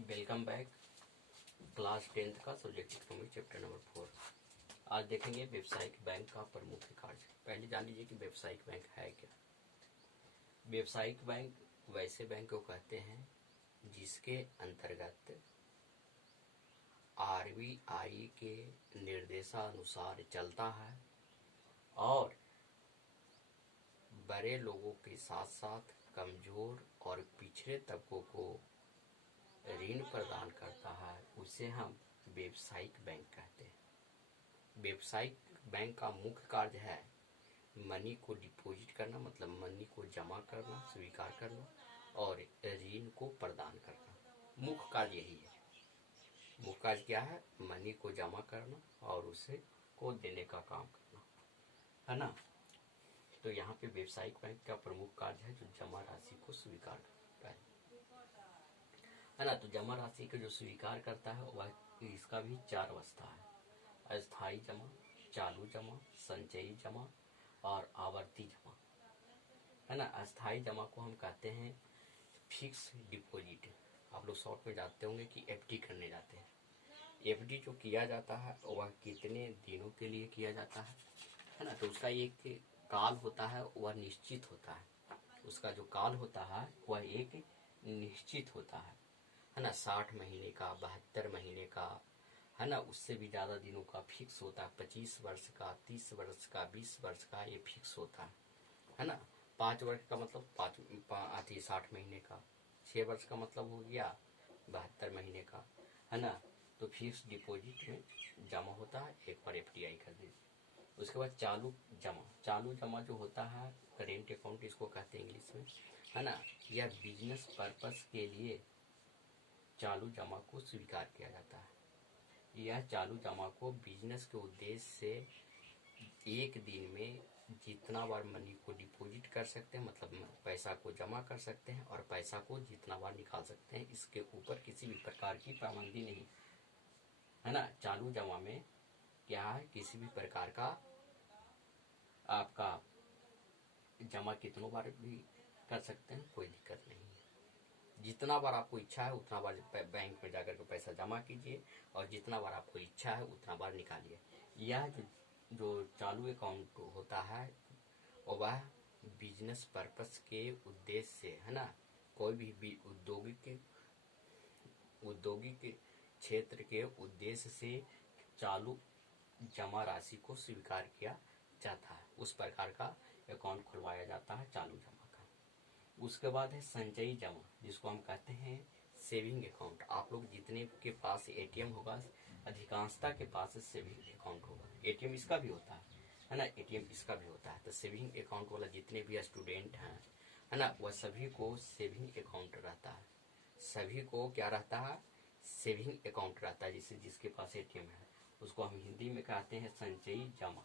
Welcome back. Class 10th का subject economic chapter number 4। आज देखेंगे व्यावसायिक बैंक का प्रमुख कार्य। पहले जान लीजिए कि व्यावसायिक बैंक है क्या। व्यावसायिक बैंक वैसे बैंक को कहते हैं जिसके अंतर्गत आरबीआई के निर्देशानुसार चलता है और बड़े लोगों के साथ साथ कमजोर और पिछड़े तबकों को ऋण प्रदान करता है, उसे हम व्यावसायिक बैंक कहते हैं। व्यावसायिक बैंक का मुख्य कार्य है मनी को डिपॉजिट करना, मतलब मनी को जमा करना, स्वीकार करना और ऋण को प्रदान करना। मुख्य कार्य यही है। मुख्य कार्य क्या है? मनी को जमा करना और उसे को देने का काम करना, है ना। तो यहाँ पे व्यावसायिक बैंक का प्रमुख कार्य है जो जमा राशि को स्वीकार करता है ना। तो जमा राशि को जो स्वीकार करता है वह इसका भी 4 अवस्था है: अस्थायी जमा, चालू जमा, संचयी जमा और आवर्ती जमा, है ना। अस्थायी जमा को हम कहते हैं फिक्स डिपॉजिट। आप लोग शॉर्ट में जानते होंगे कि एफडी करने जाते हैं। एफडी जो किया जाता है वह कितने दिनों के लिए किया जाता है ना। तो उसका एक काल होता है, वह निश्चित होता है। उसका जो काल होता है वह एक निश्चित होता है ना। 60 महीने का, 72 महीने का, है ना। उससे भी ज्यादा दिनों का फिक्स होता है। 25 वर्ष का, 30 वर्ष का, 20 वर्ष का ये फिक्स होता है ना। 5 वर्ष का मतलब 60 महीने का, 6 वर्ष का मतलब हो गया 72 महीने का, है ना। तो फिक्स डिपॉजिट में जमा होता है, एक बार एफडीआई कर दीजिए। उसके बाद चालू जमा। चालू जमा जो होता है करेंट अकाउंट इसको कहते हैं इंग्लिश में, है ना। यह बिजनेस पर्पस के लिए चालू जमा को स्वीकार किया जाता है। यह चालू जमा को बिजनेस के उद्देश्य से एक दिन में जितना बार मनी को डिपॉजिट कर सकते हैं, मतलब पैसा को जमा कर सकते हैं और पैसा को जितना बार निकाल सकते हैं, इसके ऊपर किसी भी प्रकार की पाबंदी नहीं, है ना। चालू जमा में क्या है, किसी भी प्रकार का आपका जमा कितनों बार भी कर सकते हैं, कोई दिक्कत नहीं है। जितना बार आपको इच्छा है उतना बार बैंक में जाकर के पैसा जमा कीजिए और जितना बार आपको इच्छा है उतना बार निकालिए। यह जो चालू अकाउंट होता है वह बिजनेस पर्पस के उद्देश्य से, है ना, कोई भी औद्योगिक क्षेत्र के उद्देश्य से चालू जमा राशि को स्वीकार किया जाता है। उस प्रकार का अकाउंट खुलवाया जाता है चालू जमा का। उसके बाद है संचयी जमा, जिसको हम कहते हैं सेविंग अकाउंट। आप लोग जितने के पास एटीएम होगा, अधिकांशता के पास सेविंग अकाउंट होगा। एटीएम इसका भी होता है ना, एटीएम इसका भी होता है। तो सेविंग अकाउंट वाला जितने भी स्टूडेंट हैं, है ना, वह सभी को सेविंग अकाउंट रहता है। सभी को क्या रहता है? सेविंग अकाउंट रहता है। जिसके पास एटीएम है उसको हम हिंदी में कहते हैं संचयी जमा,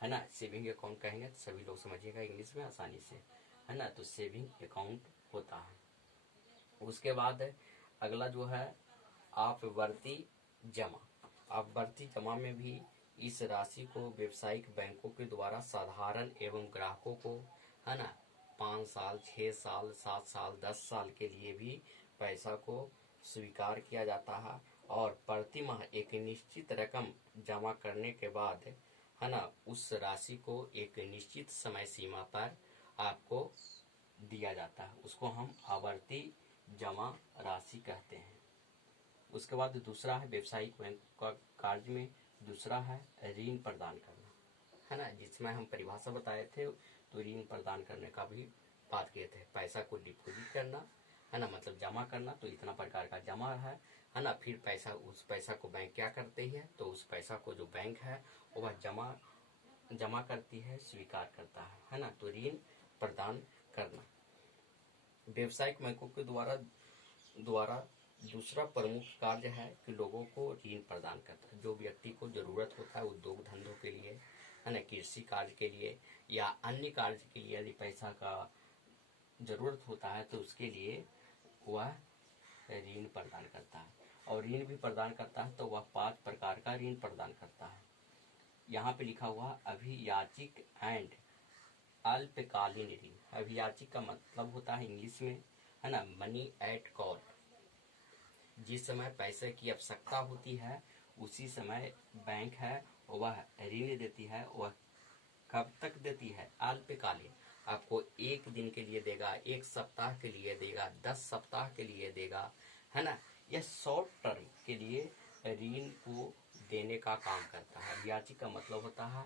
है ना। सेविंग अकाउंट कहेंगे तो सभी लोग समझिएगा इंग्लिश में आसानी से, है ना। तो सेविंग अकाउंट होता है। उसके बाद अगला जो है आपवर्ती जमा। आपवर्ती जमा में भी इस राशि को व्यावसायिक बैंकों के द्वारा साधारण एवं ग्राहकों को, है ना, 5 साल, 6 साल, 7 साल, 10 साल के लिए भी पैसा को स्वीकार किया जाता है और प्रति माह एक निश्चित रकम जमा करने के बाद, है ना, उस राशि को एक निश्चित समय सीमा पर आपको दिया जाता है। उसको हम आवर्ती जमा राशि कहते हैं। उसके बाद दूसरा है व्यावसायिक बैंक का कार्य में दूसरा है ऋण प्रदान करना, है ना। जिसमें हम परिभाषा बताए थे, तो ऋण प्रदान करने का भी बात किए थे। पैसा को डिपॉजिट करना, है ना, मतलब जमा करना, तो इतना प्रकार का जमा है ना। फिर पैसा, उस पैसा को बैंक क्या करती है, तो उस पैसा को जो बैंक है वह जमा करती है, स्वीकार करता है ना। तो ऋण प्रदान करना व्यावसायिक बैंकों के द्वारा दूसरा प्रमुख कार्य है कि लोगों को ऋण प्रदान करता है। जो व्यक्ति को जरूरत होता है उद्योग धंधों के लिए, है ना, कृषि कार्य के लिए या अन्य कार्य के लिए यदि पैसा का जरूरत होता है तो उसके लिए वह ऋण प्रदान करता है। और ऋण भी प्रदान करता है तो वह 5 प्रकार का ऋण प्रदान करता है। यहाँ पे लिखा हुआ अभियाचिक एंड अल्पकालीन ऋण। अभियाचिक का मतलब होता है इंग्लिश में, है ना, मनी एट कॉल। जिस समय पैसे की आवश्यकता होती है उसी समय बैंक है वह ऋण देती है। वह कब तक देती है? अल्पकालीन। आपको 1 दिन के लिए देगा, 1 सप्ताह के लिए देगा, 10 सप्ताह के लिए देगा, है ना। यह शॉर्ट टर्म के लिए ऋण को देने का काम करता है। ब्याजी का मतलब होता है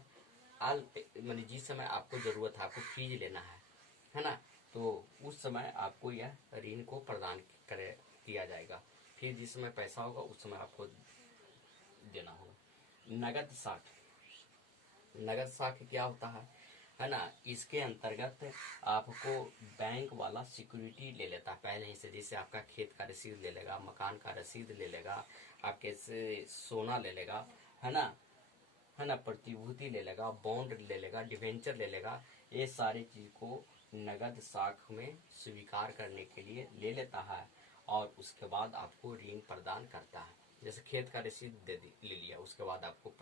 अल्प, माने जिस समय आपको जरूरत है, आपको फ्रीज लेना है ना, तो उस समय आपको यह ऋण को प्रदान किया जाएगा। फिर जिस समय पैसा होगा उस समय आपको देना होगा। नगद साख। नगद साख क्या होता है ना, इसके अंतर्गत आपको बैंक वाला सिक्योरिटी ले लेता है पहले ही से। जैसे आपका खेत का रसीद ले लेगा, मकान का रसीद ले लेगा, आपके से सोना ले लेगा, है ना, प्रतिभूति ले लेगा, बॉन्ड ले लेगा, डिवेंचर ले लेगा। ये सारी चीज को नगद साख में स्वीकार करने के लिए ले लेता है और उसके बाद आपको ऋण प्रदान करता है। जैसे खेत का रसीद ले लिया, उसके बाद आपको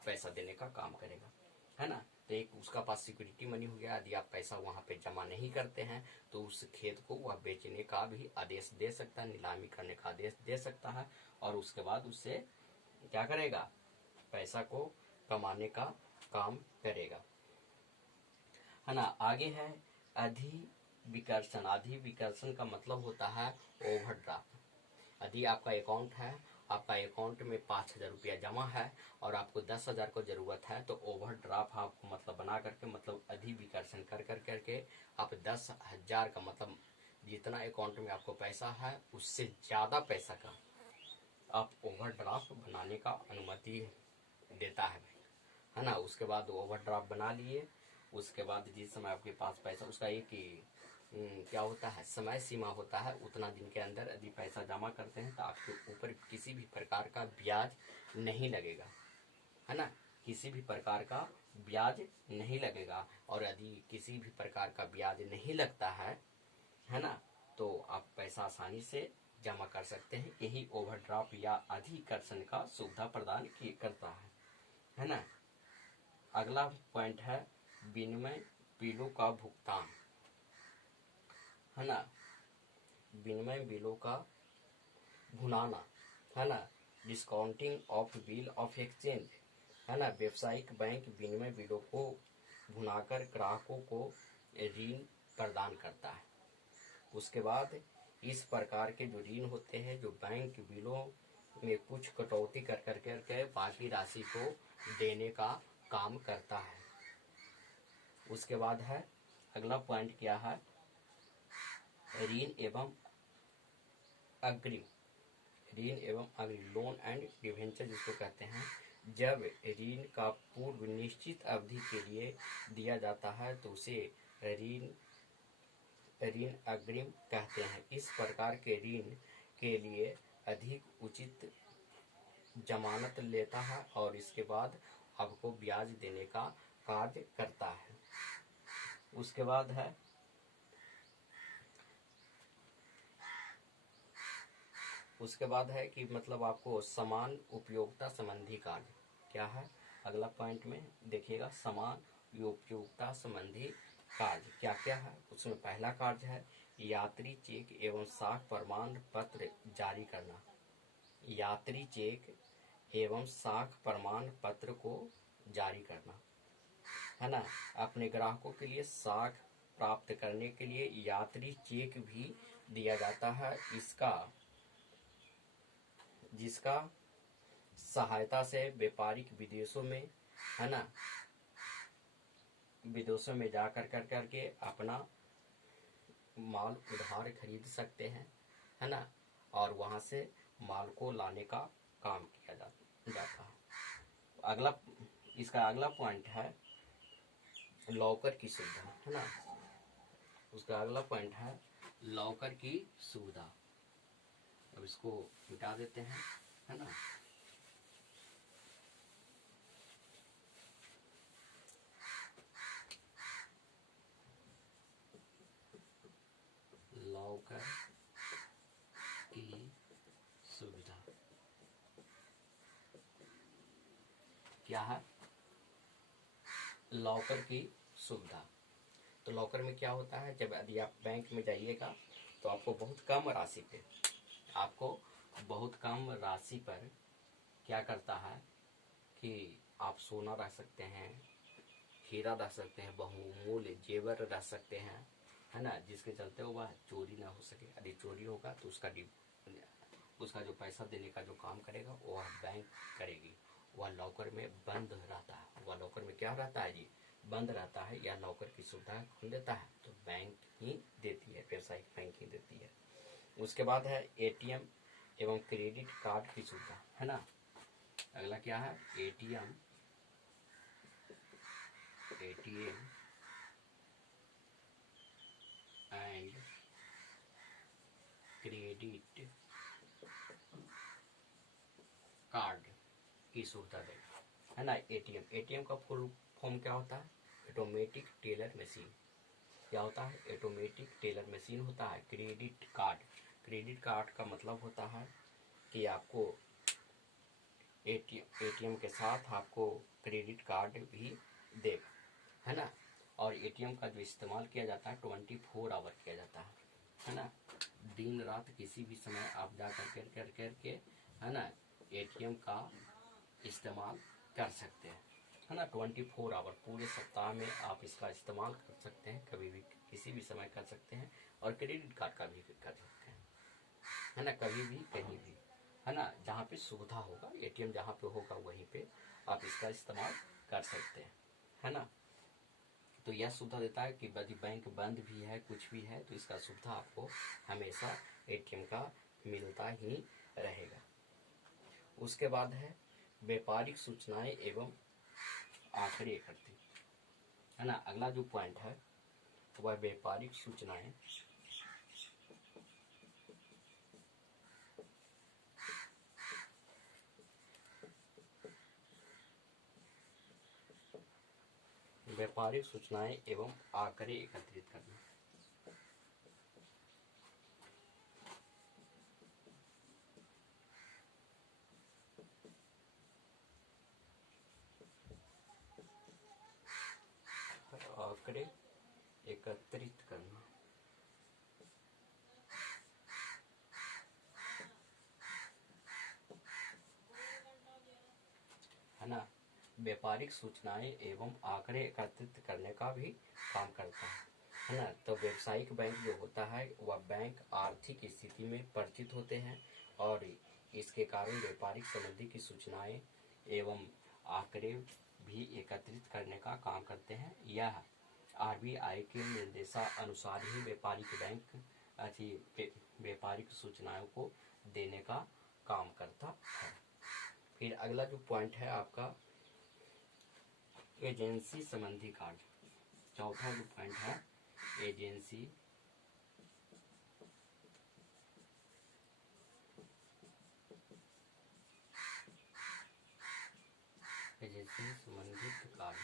पैसा देने का काम करेगा, है ना। तो एक उसका पास सिक्योरिटी मनी हो गया। यदि आप पैसा वहां पे जमा नहीं करते हैं तो उस खेत को वह बेचने का भी आदेश दे सकता है, नीलामी करने का आदेश दे सकता है और उसके बाद उससे क्या करेगा, पैसा को कमाने का काम करेगा, है ना। आगे है अधिविकर्षण। अधिविकर्षण का मतलब होता है ओवरड्राफ्ट। यदि आपका अकाउंट है, आपका अकाउंट में 5,000 रुपया जमा है और आपको 10,000 को जरूरत है, तो ओवरड्राफ्ट आपको मतलब बना करके, मतलब अधिविकर्षण कर करके आप 10,000 का मतलब जितना अकाउंट में आपको पैसा है उससे ज्यादा पैसा का आप ओवरड्राफ्ट बनाने का अनुमति देता है ना। उसके बाद ओवरड्राफ्ट बना लिए, उसके बाद जिस समय आपके पास पैसा, उसका एक क्या होता है, समय सीमा होता है। उतना दिन के अंदर यदि पैसा जमा करते हैं तो आपके ऊपर किसी भी प्रकार का ब्याज नहीं लगेगा, है ना। किसी भी प्रकार का ब्याज नहीं लगेगा। और यदि किसी भी प्रकार का ब्याज नहीं लगता है ना, तो आप पैसा आसानी से जमा कर सकते हैं। यही ओवरड्राफ्ट या अधिकर्षण का सुविधा प्रदान करता है ना। अगला पॉइंट है विनिमय बिलों का भुगतान, है ना। विनिमय बिलों का भुनाना, है ना। Discounting of bill of exchange, है ना। व्यावसायिक बैंक विनिमय बिलों को भुनाकर ग्राहकों को ऋण प्रदान करता है। उसके बाद इस प्रकार के जो ऋण होते हैं, जो बैंक बिलों में कुछ कटौती कर करके बाकी राशि को देने का काम करता है। उसके बाद है अगला पॉइंट क्या है, ऋण एवं अग्रिम। ऋण एवं अग्रिम, लोन एंड डिवेंचर जिसको कहते हैं। जब ऋण का पूर्व निश्चित अवधि के लिए दिया जाता है तो उसे ऋण अग्रिम कहते हैं। इस प्रकार के ऋण के लिए अधिक उचित जमानत लेता है और इसके बाद आपको ब्याज देने का कार्य करता है। उसके बाद है कि मतलब आपको समान उपयोगिता संबंधी कार्य क्या है, अगला पॉइंट में देखिएगा। समान उपयोगिता संबंधी कार्य क्या क्या है। उसमें पहला कार्य है यात्री चेक एवं साख प्रमाण पत्र जारी करना। यात्री चेक एवं साख प्रमाण पत्र को जारी करना, है ना। अपने ग्राहकों के लिए साख प्राप्त करने के लिए यात्री चेक भी दिया जाता है। जिसका सहायता से व्यापारिक विदेशों में, है ना, विदेशों में जाकर करके अपना माल उधार खरीद सकते हैं, है ना, और वहां से माल को लाने का काम किया जाता है। इसका अगला पॉइंट है लॉकर की सुविधा, है ना। उसका अगला पॉइंट है लॉकर की सुविधा। अब इसको मिटा देते हैं, है ना। लॉकर की सुविधा क्या है, लॉकर की सुविधा। तो लॉकर में क्या होता है, जब यदि आप बैंक में जाइएगा तो आपको बहुत कम राशि पे आपको बहुत कम राशि पर क्या करता है कि आप सोना रख सकते हैं, हीरा रख सकते हैं, बहुमूल्य जेवर रख सकते हैं, है ना, जिसके चलते वह चोरी ना हो सके। यदि चोरी होगा तो उसका जो पैसा देने का जो काम करेगा वह बैंक करेगी। वह लॉकर में बंद रहता है, वह लॉकर में क्या रहता है जी, बंद रहता है, या लॉकर की सुविधा कौन देता है, तो बैंक ही देती है, व्यावसायिक बैंक ही देती है। उसके बाद है एटीएम एवं क्रेडिट कार्ड की सुविधा, है ना। अगला क्या है, एटीएम एंड क्रेडिट कार्ड की सुविधा देगा, है ना। एटीएम का फुल फॉर्म क्या होता है, ऑटोमेटिक टेलर मशीन। क्या होता है, ऑटोमेटिक टेलर मशीन होता है। क्रेडिट कार्ड का मतलब होता है कि आपको एटीएम के साथ आपको क्रेडिट कार्ड भी देगा, है ना। और एटीएम का जो इस्तेमाल किया जाता है 24 आवर किया जाता है ना। दिन रात किसी भी समय आप जा करके है ना एटीएम का इस्तेमाल कर सकते हैं, है ना। 24 आवर पूरे सप्ताह में आप इसका इस्तेमाल कर सकते हैं, कभी भी किसी भी समय कर सकते हैं। और क्रेडिट कार्ड का भी कर सकते हैं, है ना, कभी भी कहीं भी, है ना। जहाँ पे सुविधा होगा, एटीएम जहाँ पे होगा वहीं पे आप इसका इस्तेमाल कर सकते हैं, है ना। तो यह सुविधा देता है कि यदि बैंक बंद भी है, कुछ भी है, तो इसका सुविधा आपको हमेशा एटीएम का मिलता ही रहेगा। उसके बाद है व्यापारिक सूचनाएं एवं आंकड़े इकट्ठे, है ना। अगला जो पॉइंट है वह व्यापारिक सूचनाएं एवं आंकड़े एकत्रित करना। आंकड़े एकत्रित करना, है ना। व्यापारिक सूचनाएं एवं आंकड़े एकत्रित करने का भी काम करता है ना। तो व्यावसायिक बैंक जो होता है वह बैंक आर्थिक स्थिति में परिचित होते हैं और इसके कारण व्यापारिक संबंधी की सूचनाएं एवं आंकड़े भी एकत्रित करने का काम करते हैं। यह आरबीआई के निर्देशानुसार ही व्यापारिक सूचनाओं को देने का काम करता है। फिर अगला जो पॉइंट है आपका एजेंसी संबंधी कार्य। चौथा जो पॉइंट है एजेंसी संबंधित कार्य।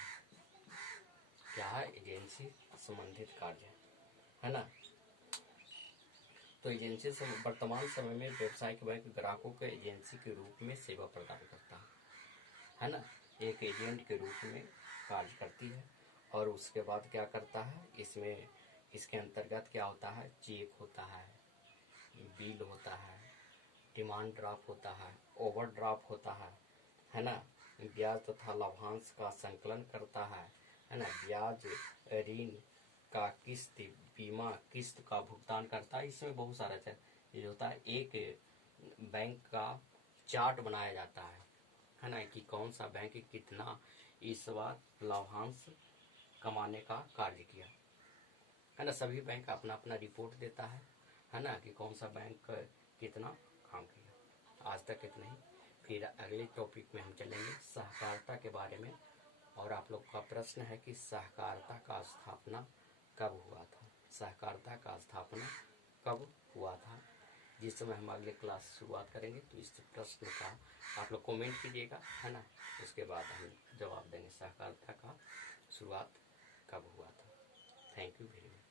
क्या है, एजेंसी संबंधित कार्य, है ना। तो एजेंसी से वर्तमान समय में व्यावसायिक बैंक ग्राहकों को एजेंसी के रूप में सेवा प्रदान करता है ना। एक एजेंट के रूप में कार्य करती है। और उसके बाद क्या करता है, इसके अंतर्गत क्या होता है, चेक होता है, बिल होता है, डिमांड ड्राफ्ट होता है, ओवरड्राफ्ट होता है ना। ब्याज तथा लाभांश का संकलन करता है ना। ब्याज, ऋण का किस्त, बीमा किस्त का भुगतान करता है। इसमें बहुत सारा चीज होता है। एक बैंक का चार्ट बनाया जाता है ना, कि कौन सा बैंक कितना इस बार लाभांश कमाने का कार्य किया, है ना। सभी बैंक अपना अपना रिपोर्ट देता है ना, कि कौन सा बैंक कितना काम किया। आज तक इतना ही। फिर अगले टॉपिक में हम चलेंगे सहकारिता के बारे में। और आप लोग का प्रश्न है कि सहकारिता का स्थापना कब हुआ था, सहकारिता का स्थापना कब हुआ था। जिस समय हम अगले क्लास शुरुआत करेंगे तो इस प्रश्न का आप लोग कमेंट कीजिएगा, है ना। उसके बाद हम जवाब देंगे सहकारिता का शुरुआत कब हुआ था। Thank you very much.